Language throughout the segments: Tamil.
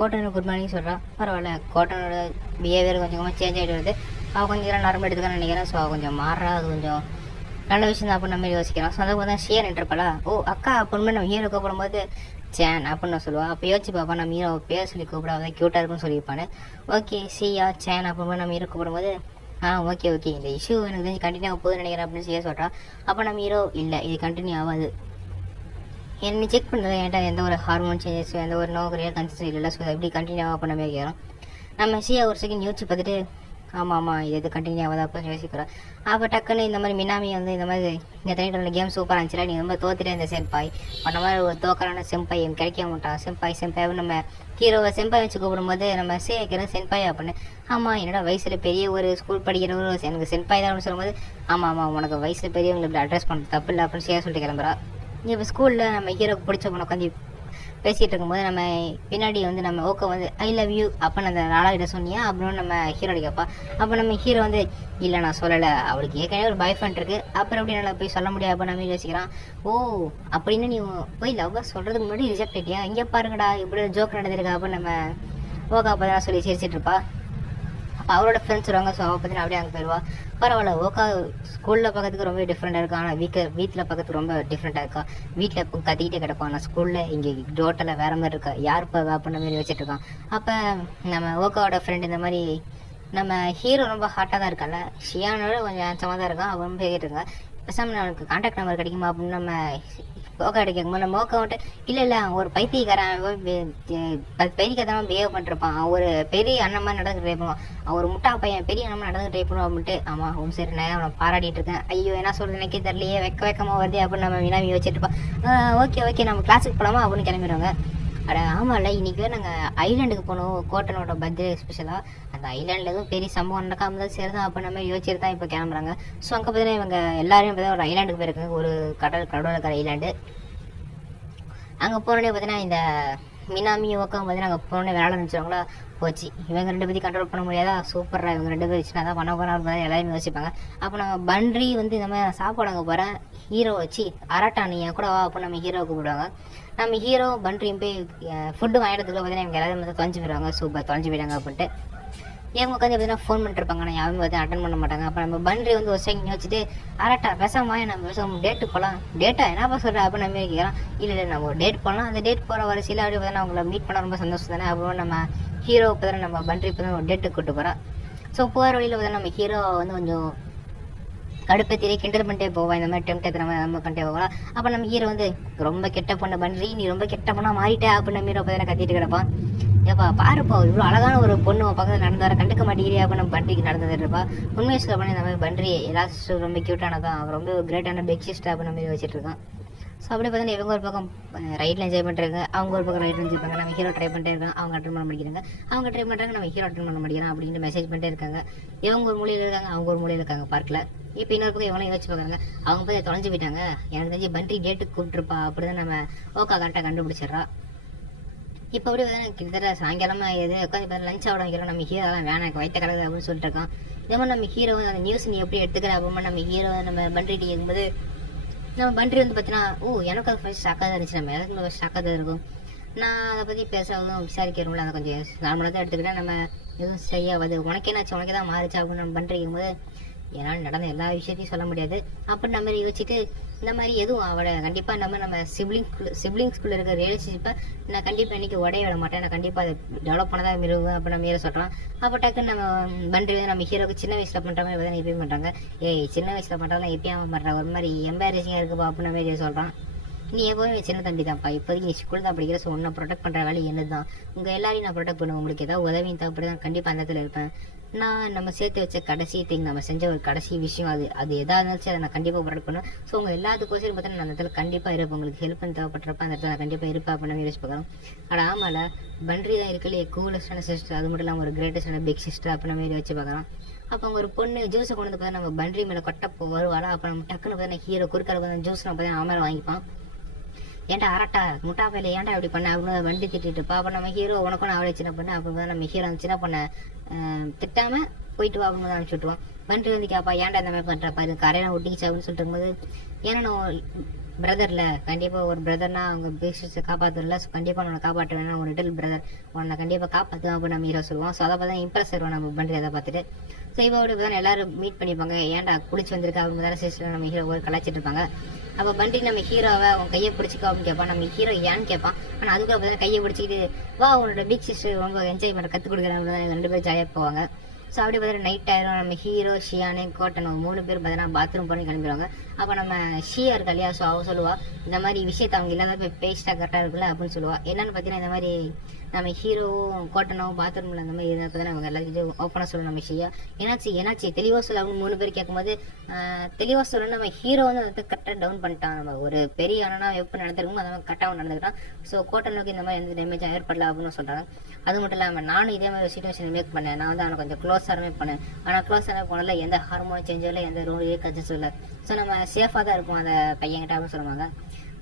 கோட்டனு குட் மார்னிங் சொல்கிறான். பரவாயில்ல, கோட்டனோட பிஹேவியர் கொஞ்சம் கொஞ்சமாக சேஞ்ச் ஆகிட்டு வருது. அவள் கொஞ்சம் இதெல்லாம் நார்மல் எடுத்துக்கான்னு நினைக்கிறேன். ஸோ அவள் கொஞ்சம் மாறா, அது கொஞ்சம் நல்ல விஷயம் தான் அப்படின்னு நம்ம யோசிக்கிறோம். ஸோ அதுக்கு தான் ஷியர் நின்றுப்பலா, ஓ அக்கா அப்படின்னு நம்ம ஹீரோ கூப்பிடும்போது சேன் அப்படின்னு நான் சொல்லுவாள். அப்போ யோசிச்சு பார்ப்பா, நம்ம ஹீரோ பேர் சொல்லி கூப்பிடாத க்யூட்டாக இருக்குன்னு சொல்லியிருப்பானு. ஓகே சியா சேன் அப்படின்னு நம்ம ஹீரோ கூப்பிடும்போது ஓகே இந்த இஷ்யூ எனக்கு தெரிஞ்சு கண்டினியூ ஆக போகுதுன்னு நினைக்கிறேன் அப்படின்னு செய்ய சொல்கிறான். அப்போ நம்ம ஹீரோ இல்லை, இது கண்டினியூ ஆகாது, என்ன செக் பண்ணுறது, என்கிட்ட எந்த ஒரு ஹார்மோன் சேஞ்சஸ், எந்த ஒரு நோக்கரியாக கன்சிஸ்டன்சி இல்லை. ஸோ எப்படி கண்டினியூ ஆக பண்ண வைக்கிறோம். நம்ம சியா ஒரு செகண்ட் யோசிச்சு பார்த்துட்டு ஆமாம் இது கண்டினியூ ஆகாது அப்படின்னு யோசிக்கிறோம். அப்போ டக்குன்னு இந்த மாதிரி மினாமி வந்து இந்த மாதிரி இந்த தனியில் கேம் சூப்பராக இருந்துச்சுல, நீ ரொம்ப தோத்துட்டே இந்த செம்பாய் பண்ண மாதிரி ஒரு தோக்கரான செம்பாய் கிடைக்க மாட்டான். செம்பாய் நம்ம ஹீரோவை செம்பாய் வச்சு கூப்பிடும்போது நம்ம வைக்கிற செம்பாய் அப்படின்னு. ஆமாம் என்னோட வயசில் பெரிய ஒரு ஸ்கூல் படிக்கிற ஒரு எனக்கு செம்பாய் தான் அப்படின்னு சொல்லும்போது ஆமாம் உனக்கு வயசில் பெரியவங்களை இப்படி அட்ரஸ் பண்ணுறது தப்பு இல்லை அப்படின்னு சொல்லிட்டு கிளம்புறா. இப்போ ஸ்கூலில் நம்ம ஹீரோக்கு பிடிச்ச பொண்ணை உட்காந்து பேசிகிட்டு இருக்கும்போது நம்ம பின்னாடி வந்து நம்ம ஓகே வந்து ஐ லவ் யூ அப்படின்னு அந்த ராளாகிட்ட சொன்னியா அப்படின்னு நம்ம ஹீரோட கேட்பா. அப்போ நம்ம ஹீரோ வந்து இல்லை நான் சொல்லலை, அவளுக்கு ஏற்கனவே ஒரு பாய் ஃப்ரெண்ட் இருக்குது, அப்புறம் எப்படி நல்லா போய் சொல்ல முடியாது அப்படின்னு நம்ம யோசிக்கிறான். ஓ அப்படின்னு நீ போய் லவ்வாக சொல்கிறதுக்கு முன்னாடி ரிஜெக்ட் ஆகிட்டியா, இங்கே பாருங்கடா இப்படி ஒரு ஜோக் நடந்திருக்கா அப்படின்னு நம்ம ஓகா அப்போ தான் சொல்லி சிரிச்சிட்டு இருப்பா. அப்போ அவரோட ஃப்ரெண்ட்ஸ் வருவாங்க. ஸோ அவள் பார்த்தீங்கன்னா அப்படியே அங்கே போயிடுவா. பரவாயில்ல, ஓகா ஸ்கூலில் பார்க்கறதுக்கு ரொம்ப டிஃப்ரெண்ட்டாக இருக்கா, ஆனால் வீட்டில் பார்க்கறதுக்கு ரொம்ப டிஃப்ரெண்ட்டாக இருக்கா. வீட்டில் இப்போ கத்திக்கிட்டே கிடப்பான், ஆனால் ஸ்கூலில் இங்கே டோட்டலாக வேறு மாதிரி இருக்கா, யார் இப்போ அப்படின்ற மாதிரி வச்சுட்டு இருக்கான். அப்போ நம்ம ஓகாவோட ஃப்ரெண்ட் இந்த மாதிரி நம்ம ஹீரோ ரொம்ப ஹாட்டாக தான் இருக்கான்ல, ஷியானோட கொஞ்சம் ஹேண்ட்ஸமாக தான் இருக்கான், அவன் பேசிட்டு இருக்கான். பேசாமல் அவனுக்கு கான்டாக்ட் நம்பர் கிடைக்குமா அப்படின்னு நம்ம ஓகா கேட்கும்போது நம்ம ஓகா வந்துட்டு இல்லை ஒரு பைத்தியக்காரன் பைத்தியக்காரன் பிஹேவ் பண்ணிருப்பான், ஒரு பெரிய அண்ணன் மாதிரி நடந்து ட்ரை பண்ணுவான், ஒரு முட்டா பையன் பெரிய அண்ணன் நடந்து ட்ரை பண்ணுவான் அப்படின்ட்டு. ஆமாம் சரி நான் அவனை பாராட்டிட்டு இருக்கேன். ஐயோ என்ன சொல்கிறது எனக்கே தெரியலையே, வெக்கமாக வருது அப்படின்னு நம்ம வினாவி வச்சுட்டு இருப்பான். ஓகே நம்ம கிளாஸுக்கு போகலாமா அப்படின்னு கிளம்பிடுவாங்க. ஆமாம்ல இன்றைக்கி நாங்கள் ஐலாண்டுக்கு போகணும், கோட்டனோட பர்த்டே ஸ்பெஷலாக. அந்த ஐலாண்டில் எதுவும் பெரிய சம்பவம் நடக்காமல் தான் சரி தான் அப்போ நம்ம யோசிச்சுட்டு தான் இப்போ கிளம்புறாங்க. ஸோ அங்கே பார்த்தீங்கன்னா இவங்க எல்லாரையும் பார்த்தீங்கன்னா ஒரு ஐலாண்டுக்கு போயிருக்காங்க, ஒரு கடலோர ஐலாண்டு. அங்கே போனோடனே பார்த்தீங்கன்னா இந்த மினாமி ஓக்கம் பார்த்தீங்கன்னா அங்கே போனோடனே வேலை நினச்சிருவாங்களா, போச்சு இவங்க ரெண்டு பேரும் கண்ட்ரோல் பண்ண முடியாதா, சூப்பராக இவங்க ரெண்டு பேர் வச்சுனா தான் பண்ண போகிறாங்க எல்லாரும் யோசிப்பாங்க. அப்போ நம்ம பன்றி வந்து இந்த மாதிரி சாப்பாடு அங்கே போகிறேன், ஹீரோ வச்சு அரட்டா நீ கூட வா அப்போ நம்ம ஹீரோவை கூப்பிடுவாங்க. நம்ம ஹீரோ பன்றியும் போய் ஃபுட்டு வாங்கிடுறதுக்குள்ள பார்த்தீங்கன்னா இவங்க எல்லாரும் வந்து தொலைஞ்சு போயிடுவாங்க. சூப்பர் தொலைஞ்சு போயிட்டாங்க அப்படின்ட்டு இவங்க உட்காந்து பார்த்தீங்கன்னா ஃபோன் பண்ணிருப்பாங்க, ஆனால் யாரும் வந்து அட்டன் பண்ண மாட்டாங்க. அப்போ நம்ம பன்றி வந்து ஒரு செகண்ட் வச்சுட்டு அரட்டா பேசாம நம்ம பேசாம டேட்டு போகலாம், டேட்டா என்னப்பா சொல்கிறேன் அப்போ நம்ம கேட்குறோம். இல்லை நம்ம ஒரு டேட் போகலாம், அந்த டேட் போகிற வர சில அப்படி பார்த்தீங்கன்னா அவங்கள மீட் பண்ண ரொம்ப சந்தோஷம் தானே. அப்புறம் நம்ம ஹீரோ பார்த்தா நம்ம பன்றி இப்போ தான் ஒரு டேட்டுக்கு கூப்பிட்டு போகிறோம். ஸோ போகிற வழியில் பார்த்தா நம்ம ஹீரோ வந்து கொஞ்சம் கடுப்பத்திலே கிண்டல் பண்ணிட்டே போவான், இந்த மாதிரி டெம்ட் நம்ம பண்ணிட்டே போகலாம். அப்போ நம்ம ஹீரோ வந்து ரொம்ப கெட்ட பொண்ணு பன்றி, நீ ரொம்ப கெட்ட பொண்ணா மாறிட்டே அப்படின்னு நம்ம ஹீரோ பார்த்தீங்கன்னா கத்திட்டு கிடப்பான். ஏப்பா பாருப்பா இவ்வளோ அழகான ஒரு பொண்ணு பக்கத்தில் நடந்து வர கண்டுக்க மாட்டேங்கிறியா அப்படின்னு நம்ம பன்றிக்கு நடந்துட்டு இருப்பா. உண்மையை சொல்ல பண்ணி இந்த மாதிரி பன்றி லாஸ்ட் ரொம்ப க்யூட்டானதான், அவன் ரொம்ப கிரேட்டான பெக் சிஸ்டர் அப்படின்னு நம்ம வச்சுட்டு இருக்கான். ஸோ அப்படி பார்த்தீங்கன்னா இவங்க ஒரு பக்கம் ரைட்டில் என்ஜாய் பண்ணுறாங்க, அவங்க ஒரு பக்கம் ரைட்டில் என்ஜாய் பண்ணுறாங்க. நம்ம ஹீரோ ட்ரை பண்ணிட்டே இருக்காங்க, அவங்க அட்டன் பண்ண முடிக்கிறாங்க, அவங்க ட்ரை பண்ணுறாங்க, நம்ம ஹீரோ அட்டன் பண்ண முடிக்கிறாங்க அப்படின்னு மெசேஜ் பண்ணிட்டே இருக்காங்க. இவங்க ஒரு மூலையில் இருக்காங்க, அவங்க ஒரு மூலையில் இருக்காங்க பார்க்கல. இப்போ இன்னொரு பக்கம் இவங்களும் யோசிச்சு பார்க்குறாங்க, அவங்க போய் தொலைஞ்சு போயிட்டாங்க, எனக்கு தெரிஞ்சு பன்றி டேட்டுக்கு கூப்பிட்டுருப்பா அப்படி தான் நம்ம ஓகா கரெக்டாக கண்டுபிடிச்சிட்றா. இப்போ அப்படி பார்த்தீங்கன்னா கிட்டத்தட்ட சாயங்காலமாக எது உட்காந்து பார்த்தா லஞ்ச் ஆட வைக்கிறோம். நம்ம ஹீரோலாம் வேணாம் எனக்கு வயிற்ற கலகுது அப்படின்னு சொல்லிட்டு இருக்கான். இதே மாதிரி நம்ம ஹீரோ வந்து அந்த நியூஸ் நீ எப்படி எடுத்துக்கிற அப்படின்னு நம்ம ஹீரோ நம்ம பன்றிட்டு கேட்கும்போது நம்ம பன்றி வந்து பார்த்தீங்கன்னா எனக்கு அது ஃபர்ஸ்ட் ஷாக்காக தான் இருந்துச்சு, நம்ம எல்லாத்துக்கும் ஃபர்ஸ்ட் ஷாக்காக தான் இருக்கும். நான் அதை பற்றி பேசுறதும் விசாரிக்கிறோம்ல, அதை கொஞ்சம் நார்மலாக தான் எடுத்துக்கிட்டேன். நம்ம எதுவும் சரியாவது உனக்கு என்னாச்சு உனக்கு தான் மாறிச்சா அப்படின்னு நம்ம பன்றி கேட்கும்போது என்னால் நடந்த எல்லா விஷயத்தையும் சொல்ல முடியாது அப்படின்னு நம்ம யோசிச்சுட்டு இந்த மாதிரி எதுவும் அவளை கண்டிப்பாக நம்ம சிப்ளிங்ஸ்குள்ளே இருக்கிற ரிலேஷன்ஷிப்பை நான் கண்டிப்பாக இன்றைக்கி உடைய விட மாட்டேன், நான் கண்டிப்பாக அதை டெவலப் பண்ணதான் மிருவேன் அப்போ நம்ம ஹீரோ சொல்கிறோம். அப்போ டக்குன்னு நம்ம பன்றி நம்ம ஹீரோக்கு சின்ன வயசில் பண்ணுற மாதிரி பார்த்தா எப்பயும் பண்ணுறாங்க, சின்ன வயசில் பண்ணுறதுலாம் எப்பயும் பண்ணுறாங்க, ஒரு மாதிரி எம்பாரசிங்காக இருக்குப்பா அப்படின்னு நம்ம சொல்கிறான். நீ எப்போதுமே சின்ன தம்பி தான்ப்பா, இப்போதைக்கு நீ ஸ்கூல் தான் படிக்கிற, ஸோ உன்னை ப்ரொடெக்ட் பண்ணுற வேலை என்னது தான், உங்கள் எல்லாரையும் நான் ப்ரொடெக்ட் பண்ணுவேன், உங்களுக்கு ஏதாவது உதவியும் தேவைப்படி தான் கண்டிப்பாக அந்த இடத்துல இருப்பேன். நான் நம்ம சேர்த்து வச்ச கடைசி திங், நம்ம செஞ்ச ஒரு கடைசி விஷயம் அது எதாக இருந்தாலும் அதை நான் கண்டிப்பாக ப்ரொடெக்ட் பண்ணுவேன். ஸோ உங்கள் எல்லாத்துக்கோசரம் பார்த்தா நான் அந்த இடத்துல கண்டிப்பாக இருப்பேன், உங்களுக்கு ஹெல்ப் பண்ணி தேவைப்படுறப்ப அந்த இடத்துல நான் கண்டிப்பாக இருப்பேன் அப்படின்னு யோசிச்சு பார்க்குறோம். ஆனால் ஆமாம்ல பன்றி தான் இருக்கலையே கூலஸ்டான சிஸ்டர், அது மட்டும் இல்லாமல் ஒரு கிரேட்டஸ்டான பிக் சிஸ்டர் அப்படின்னு மாதிரி வச்சு பார்க்குறோம். அப்போ அவங்க ஒரு பொண்ணு ஜூஸை கொண்டு வந்து பார்த்தா நம்ம பன்றி மேலே கொட்டப்போ வருவாளா, அப்போ நம்ம டக்குன்னு பார்த்தா ஹீரோ குறுக்கால வந்து ஜூஸ் நம்ம பார்த்தா அவன் மேலே வாங்கிப்பான். ஏன்டா அரட்டா முட்டா பையில ஏன்டா அப்படி பண்ண அப்படின்னு வண்டி திட்டிட்டு இருப்பா. அப்போ நம்ம ஹீரோ உனக்கும் அவளை சின்ன பொண்ணு, அப்போ நம்ம ஹீரோ அந்த சின்ன பொண்ணை திட்டாமல் போயிட்டு வா அப்படின்னு அனுப்பிச்சு விட்டுருவான். பன்றி வந்து கேப்பா ஏன்டா இந்த மாதிரி பண்ணுறப்பா, இது கரையெல்லாம் ஒட்டிக்கிச்சு அப்படின்னு சொல்லிட்டு இருக்கும்போது ஏன்னா நான் பிரதர்ல கண்டிப்பாக ஒரு பிரதர்னா அவங்க பிக் சிஸ்டர் காப்பாற்றல, ஸோ கண்டிப்பாக உன்னை காப்பாற்றுவேன், ஒரு லிட்டில் பிரதர் உன்னை கண்டிப்பாக காப்பாற்றுவோம் அப்படின்னு நம்ம ஹீரோ சொல்லுவோம். ஸோ அதை பார்த்தா இம்ப்ரெஸ் ஆயிடுவோம் நம்ம பண்றி அதை பார்த்துட்டு. ஸோ இப்போ அப்படி பார்த்தா எல்லாரும் மீட் பண்ணிப்பாங்க. ஏன்டா குளிச்சு வந்திருக்கா அப்படின்னு தான் சிஸ்டர் நம்ம ஹீரோ கலாச்சிட்டு இருப்பாங்க. அப்போ பண்டி நம்ம ஹீரோவை அவன் கையை பிடிச்சிக்கோ அப்படின்னு கேட்பான். நம்ம ஹீரோ ஏன்னு கேட்பான். ஆனால் அதுக்கு பார்த்தா கையை பிடிச்சிக்கிட்டு வா உன்னோட பிக் சிஸ்டர் ரொம்ப என்ஜாய் பண்ண கற்றுக் கொடுக்குறேன் அப்படின்னு 2 பேரும் ஜாலியாக போவாங்க. ஸோ அப்படி பார்த்தா நைட் ஆயிரும். நம்ம ஹீரோ, ஷியானு, கோட்டனோ 3 பேர் பார்த்தீங்கன்னா பாத்ரூம் பண்ணி கிளம்பிடுவாங்க. அப்போ நம்ம ஷியா இருக்கா இல்லையா, ஸோ அவ சொல்லுவா இந்த மாதிரி விஷயத்த அவங்க இல்லாத போய் பேசிட்டா கரெக்டாக இருக்குல்ல அப்படின்னு சொல்லுவா. என்னன்னு பார்த்தீங்கன்னா இந்த மாதிரி நம்ம ஹீரோவும் கோட்டனும் பாத்ரூமில் அந்த மாதிரி இருந்தால் பார்த்தீங்கன்னா அவங்க எல்லாத்தையும் ஓப்பனாக சொல்லணும். நம்ம ஷியா என்னாச்சு தெளிவாக சொல்ல அப்படின்னு 3 பேர் கேட்கும்போது தெளிவாக சொல்லணும். நம்ம ஹீரோ வந்து அதை கரெக்டாக டவுன் பண்ணிட்டான். நம்ம ஒரு பெரிய ஆனால் எப்போ நடந்திருக்குமோ அந்த மாதிரி கரெக்டாக நடந்துக்கிட்டான். ஸோ கோட்டனுக்கு இந்த மாதிரி எந்த டேமேஜும் ஏற்படல அப்படின்னு சொல்கிறாங்க. அது மட்டும் இல்லாமல் நானும் இதே மாதிரி ஒரு சுச்சுவேஷன் மேக் பண்ணேன். நான் வந்து அவனை கொஞ்சம் க்ளோஸாகவே பண்ணேன். ஆனால் க்ளோஸாக போனதில்ல, எந்த ஹார்மோன் சேஞ்சும் இல்லை, எந்த ரூல் கட்சும் இல்லை. ஸோ நம்ம சேஃபாக தான் இருப்போம் அந்த பையன்கிட்ட அப்படின்னு சொல்லுவாங்க.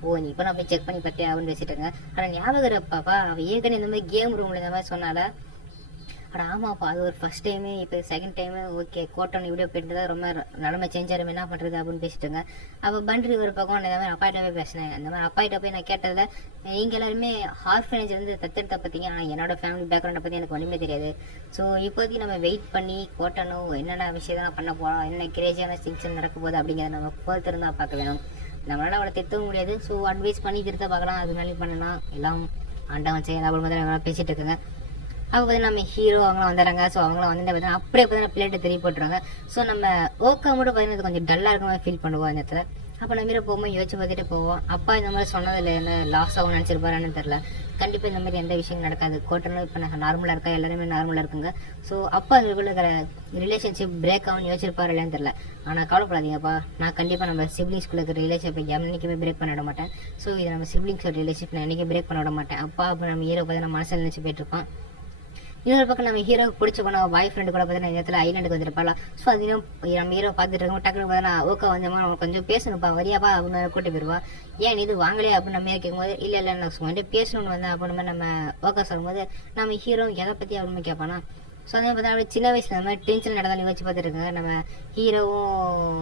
ஓ நீ இப்போ நான் போய் செக் பண்ணி பார்த்தியா அப்படின்னு பேசிட்டு இருங்க. ஆனால் ஞாபகம் இருப்பாப்பா அவள் ஏற்கனவே இந்த மாதிரி கேம் ரூமில் இந்த மாதிரி சொன்னால. ஆனால் ஆமாப்பா அது ஒரு ஃபர்ஸ்ட் டைமு, இப்போ செகண்ட் டைமு ஓகே கோட்டன் இப்படியோ போயிட்டு தான் ரொம்ப நிலமை சேஞ்ச் ஆகிடும், என்ன பண்ணுறது அப்படின்னு பேசிட்டுங்க. அப்போ பண்ட்ரி ஒரு பக்கம் இந்த மாதிரி அப்பாயிட்ட போய் பேசினேன். அந்த மாதிரி அப்பாயிட்ட போய் நான் கேட்டதில் நீங்கள் எல்லாருமே ஆர்ஃபனேஜ் வந்து தத்தெடுத்த பார்த்தீங்க, ஆனால் என்னோட ஃபேமிலி பேக்ரவுண்டை பற்றி எனக்கு ஒன்றுமே தெரியாது. ஸோ இப்போதைக்கு நம்ம வெயிட் பண்ணி கோட்டனும் என்னென்ன விஷயம் தான் பண்ண போகிறோம், என்ன கிரேஜியான திங்ஸ் நடக்க போகுது அப்படிங்கிறத நம்ம பொறுத்திருந்தா பார்க்க வேணும். நம்மளால அவளை திருத்தவும் முடியாது. ஸோ அட்வைஸ் பண்ணி திருத்த பார்க்கலாம், அது மாதிரி பண்ணலாம், எல்லாம் ஆண்டவன் செய்ய அப்படி மாதிரி அவங்களாம் பேசிட்டு இருக்குங்க. அப்போ பார்த்தீங்கன்னா நம்ம ஹீரோ அவங்களாம் வந்துடுறாங்க. ஸோ அவங்களாம் வந்து பார்த்தீங்கன்னா அப்படியே பார்த்தீங்கன்னா பிளேட்டை திருப்பி போட்டுருவாங்க. ஸோ நம்ம ஓக்கா மட்டும் பார்த்தீங்கன்னா கொஞ்சம் டல்லாக இருக்க மாதிரி ஃபீல் பண்ணுவோம் அந்த இடத்துல. அப்போ நம்ம ஹீரோ போகும்போது யோசிச்சு பார்த்துட்டு போவோம். அப்பா இந்த மாதிரி சொன்னதில்லை, என்ன லாஸ் ஆகும் நினச்சிருப்பாருன்னு தெரில. கண்டிப்பாக இந்த மாதிரி எந்த விஷயம் நடக்காது. கோட்டனும் இப்போ நார்மலாக இருக்கா, எல்லாருமே நார்மலாக இருக்குங்க. ஸோ அப்பா எங்களுக்குள்ள இருக்கிற ரிலேஷன்ஷிப் பிரேக் ஆகும்னு யோசிச்சிருப்பாரு இல்லைன்னு தெரில. ஆனால் கவலைப்படாதீங்கப்பா, நான் கண்டிப்பாக நம்ம சிப்ளிங்ஸ்குள்ள இருக்கிற ரிலேஷன்ஷிப்பை என்றைக்குமே பிரேக் பண்ண விட மாட்டேன். ஸோ இதை நம்ம சிப்ளிங்ஸோட ரிலேஷன்ஷிப் நான் என்றைக்கும் பிரேக் பண்ண விட மாட்டேன். அப்பா அப்போ நம்ம ஹீரோ பார்த்தீங்கன்னா மனசில் நினச்சி போயிட்டு இருப்பான். இன்னொரு பக்கம் நம்ம ஹீரோக்கு பிடிச்ச போன பாய் ஃப்ரெண்டு கூட பார்த்தீங்கன்னா இந்த இடத்துல ஐலாண்டுக்கு வந்துருப்பாளா. ஸோ அதையும் நம்ம ஹீரோ பார்த்துட்டு இருக்கோம். டக்குனு பார்த்தா ஓகே வந்தோமா நம்ம கொஞ்சம் பேசணும்ப்பா வரியாப்பா அப்படின்னு கூட்டி போயிடுவா. ஏன் இது வாங்கலையே அப்படின்னு நம்ம கேட்கும்போது இல்லை நான் சும்மா பேசணும்னு வந்தேன் அப்படின்னு நம்ம ஓகே சொல்லும்போது நம்ம ஹீரோ எதை பற்றி அப்படின்னு கேட்பானா. ஸோ அதே பார்த்தா அப்படியே சின்ன வயசுல அந்த மாதிரி டென்ஷன் நடந்தாலும் யோசிச்சு பார்த்துருக்காங்க. நம்ம ஹீரோவும்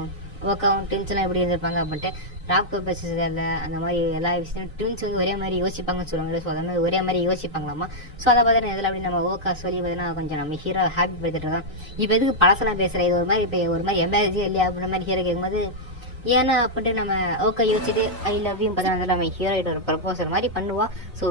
ஓக்காவும் டென்ஷனாக எப்படி இருந்திருப்பாங்க அப்படின்ட்டு ராக் பேப்பர் சிசர்ல அந்த மாதிரி எல்லா விஷயம் ட்வின்ஸ் வந்து ஒரே மாதிரி யோசிப்பாங்கன்னு சொல்லுவாங்க. ஸோ அந்த மாதிரி ஒரே மாதிரி யோசிப்பாங்களாமா. ஸோ அதை பார்த்தீங்கன்னா இதில் அப்படி நம்ம ஓக்கா சொல்லி பார்த்தீங்கன்னா கொஞ்சம் நம்ம ஹீரோ ஹாப்பி படுத்திட்டு இருக்கோம். இப்போ எதுக்கு பழசெல்லாம் பேசுகிறேன், இது ஒரு மாதிரி இப்போ ஒரு மாதிரி எம்பாரசியாக இல்லையா அப்படின்ற மாதிரி ஹீரோ கேட்கும்போது ஏன்னா அப்படின்ட்டு நம்ம ஓக்கா யோசிச்சுட்டு ஐ லவ் யூ பார்த்தீங்கன்னா நம்ம ஹீரோயிட்ட ஒரு ப்ரப்போசல் மாதிரி பண்ணுவோம். ஸோ